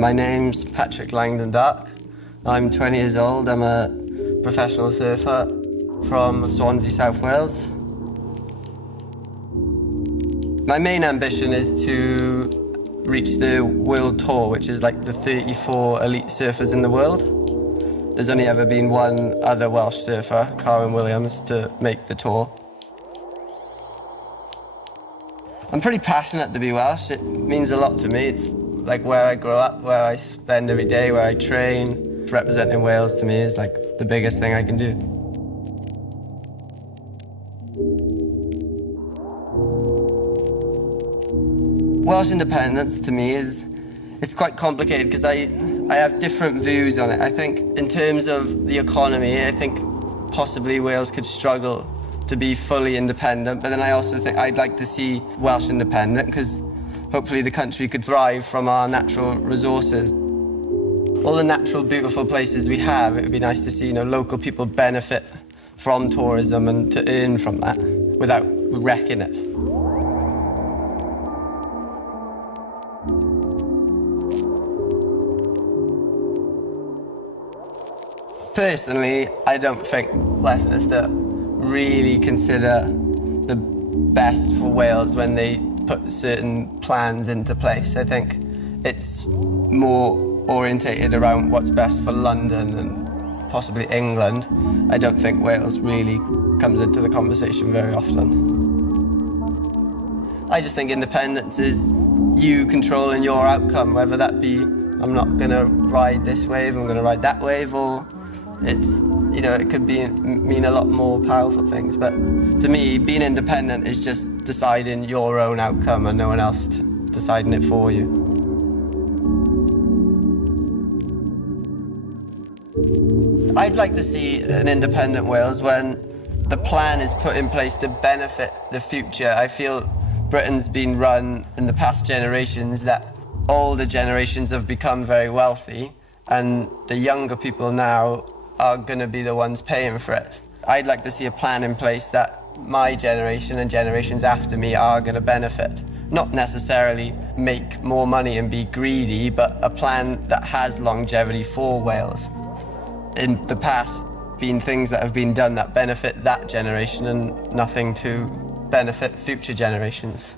My name's Patrick Langdon Dark. I'm 20 years old. I'm a professional surfer from Swansea, South Wales. My main ambition is to reach the world tour, which is like the 34 elite surfers in the world. There's only ever been one other Welsh surfer, Carwyn Williams, to make the tour. I'm pretty passionate to be Welsh. It means a lot to me. It's like where I grow up, where I spend every day, where I train. Representing Wales to me is like the biggest thing I can do. Welsh independence to me it's quite complicated because I have different views on it. I think in terms of the economy, I think possibly Wales could struggle to be fully independent, but then I also think I'd like to see Welsh independent because hopefully the country could thrive from our natural resources. All the natural, beautiful places we have, it would be nice to see, local people benefit from tourism and to earn from that without wrecking it. Personally, I don't think Westminster really consider the best for Wales when they put certain plans into place. I think it's more orientated around what's best for London and possibly England. I don't think Wales really comes into the conversation very often. I just think independence is you controlling your outcome, whether that be I'm not going to ride this wave, I'm going to ride that wave, or it's, it could mean a lot more powerful things. But to me, being independent is just deciding your own outcome and no one else deciding it for you. I'd like to see an independent Wales when the plan is put in place to benefit the future. I feel Britain's been run in the past generations that older generations have become very wealthy and the younger people now are going to be the ones paying for it. I'd like to see a plan in place that my generation and generations after me are going to benefit. Not necessarily make more money and be greedy, but a plan that has longevity for Wales. In the past, been things that have been done that benefit that generation and nothing to benefit future generations.